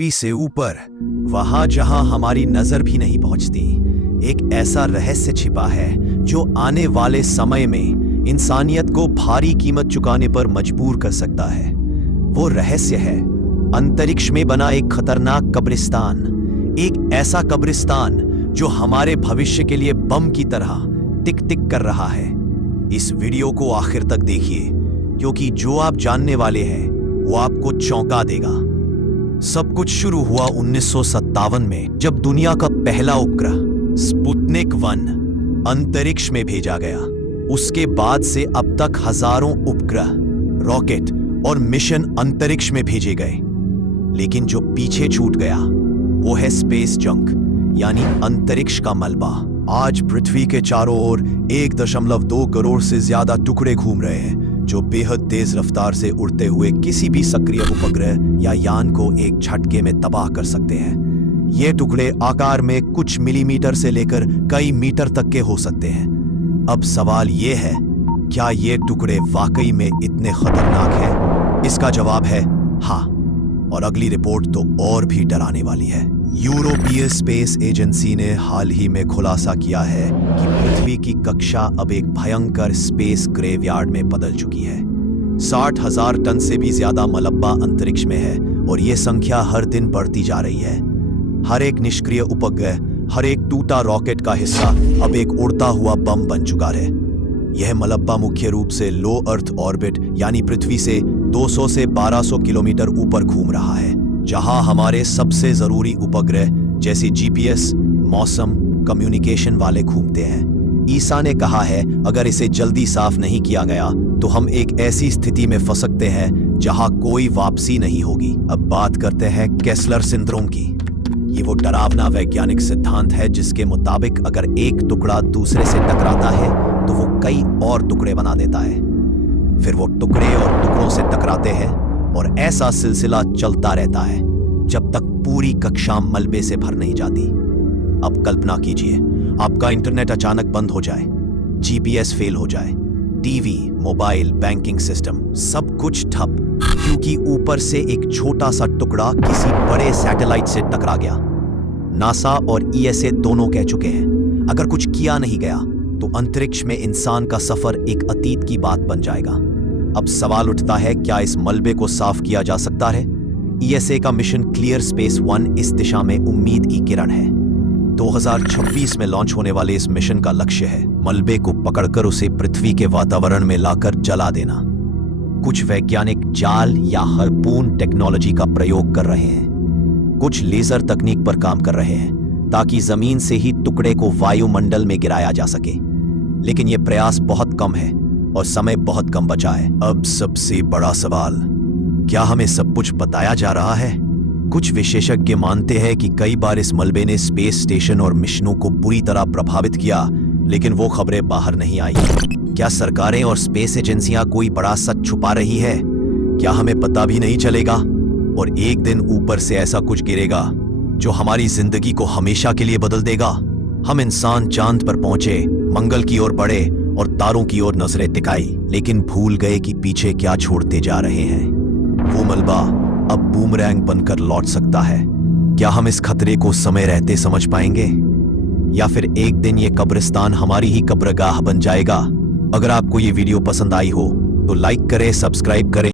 पृथ्वी से ऊपर, वहां जहां हमारी नजर भी नहीं पहुंचती, एक ऐसा रहस्य छिपा है जो आने वाले समय में इंसानियत को भारी कीमत चुकाने पर मजबूर कर सकता है। वो रहस्य है अंतरिक्ष में बना एक खतरनाक कब्रिस्तान, एक ऐसा कब्रिस्तान जो हमारे भविष्य के लिए बम की तरह टिक टिक कर रहा है। इस वीडियो को आखिर तक देखिए, क्योंकि जो आप जानने वाले हैं वो आपको चौंका देगा। सब कुछ शुरू हुआ 1957 में, जब दुनिया का पहला उपग्रह स्पुतनिक 1 अंतरिक्ष में भेजा गया। उसके बाद से अब तक हजारों उपग्रह, रॉकेट और मिशन अंतरिक्ष में भेजे गए, लेकिन जो पीछे छूट गया वो है स्पेस जंक, यानी अंतरिक्ष का मलबा। आज पृथ्वी के चारों ओर 1.2 करोड़ से ज्यादा टुकड़े घूम रहे हैं, जो बेहद तेज रफ्तार से उड़ते हुए किसी भी सक्रिय उपग्रह या यान को एक झटके में तबाह कर सकते हैं। ये टुकड़े आकार में कुछ मिलीमीटर से लेकर कई मीटर तक के हो सकते हैं। अब सवाल ये है, क्या ये टुकड़े वाकई में इतने खतरनाक हैं? इसका जवाब है हाँ, और अगली रिपोर्ट तो और भी डराने वाली है। यूरोपीय स्पेस एजेंसी ने हाल ही में खुलासा किया है कि पृथ्वी की कक्षा अब एक भयंकर स्पेस ग्रेवयार्ड में बदल चुकी है। 60,000 टन से भी ज्यादा मलबा अंतरिक्ष में है, और यह संख्या हर दिन बढ़ती जा रही है। हर एक निष्क्रिय उपग्रह, हर एक टूटा रॉकेट का हिस्सा अब एक उड़ता हुआ बम बन चुका है। यह मलबा मुख्य रूप से लो अर्थ ऑर्बिट, यानी पृथ्वी से 200 से 1200 किलोमीटर ऊपर घूम रहा है, जहां हमारे सबसे जरूरी उपग्रह जैसे जीपीएस, मौसम, कम्युनिकेशन वाले घूमते हैं। ईसा ने कहा है, अगर इसे जल्दी साफ नहीं किया गया तो हम एक ऐसी स्थिति में फंस सकते हैं जहां कोई वापसी नहीं होगी। अब बात करते हैं केस्लर सिंड्रोम की। ये वो डरावना वैज्ञानिक सिद्धांत है जिसके मुताबिक अगर एक टुकड़ा दूसरे से टकराता है तो वो कई और टुकड़े बना देता है। फिर वो टुकड़े और टुकड़ों से टकराते हैं, और ऐसा सिलसिला चलता रहता है जब तक पूरी कक्षा मलबे से भर नहीं जाती। अब कल्पना कीजिए, आपका इंटरनेट अचानक बंद हो जाए, जीपीएस फेल हो जाए, टीवी, मोबाइल, बैंकिंग सिस्टम सब कुछ ठप, क्योंकि ऊपर से एक छोटा सा टुकड़ा किसी बड़े सैटेलाइट से टकरा गया। नासा और ईएसए दोनों कह चुके हैं, अगर कुछ किया नहीं गया तो अंतरिक्ष में इंसान का सफर एक अतीत की बात बन जाएगा। अब सवाल उठता है, क्या इस मलबे को साफ किया जा सकता है? ईएसए का मिशन क्लियर स्पेस 1 इस दिशा में उम्मीद की किरण है। 2026 में लॉन्च होने वाले इस मिशन का लक्ष्य है मलबे को पकड़कर उसे पृथ्वी के वातावरण में लाकर जला देना। कुछ वैज्ञानिक जाल या हार्पून टेक्नोलॉजी का प्रयोग कर रहे हैं, कुछ लेजर तकनीक पर काम कर रहे हैं ताकि जमीन से ही टुकड़े को वायुमंडल में गिराया जा सके, लेकिन यह प्रयास बहुत कम है और समय बहुत कम बचा है। अब सबसे बड़ा सवाल, क्या हमें सब कुछ बताया जा रहा है? कुछ विशेषज्ञ मानते हैं कि कई बार इस मलबे ने स्पेस स्टेशन और मिशनों को बुरी तरह प्रभावित किया, लेकिन वो खबरें बाहर नहीं आई। क्या सरकारें और स्पेस एजेंसियां कोई बड़ा सच छुपा रही है? क्या हमें पता भी नहीं चलेगा और एक दिन ऊपर से ऐसा कुछ गिरेगा जो हमारी जिंदगी को हमेशा के लिए बदल देगा? हम इंसान चांद पर पहुंचे, मंगल की ओर बढ़े और तारों की ओर नजरें टिकाई, लेकिन भूल गए कि पीछे क्या छोड़ते जा रहे हैं। वो मलबा अब बूमरैंग बनकर लौट सकता है। क्या हम इस खतरे को समय रहते समझ पाएंगे, या फिर एक दिन ये कब्रिस्तान हमारी ही कब्रगाह बन जाएगा? अगर आपको ये वीडियो पसंद आई हो तो लाइक करें, सब्सक्राइब करें।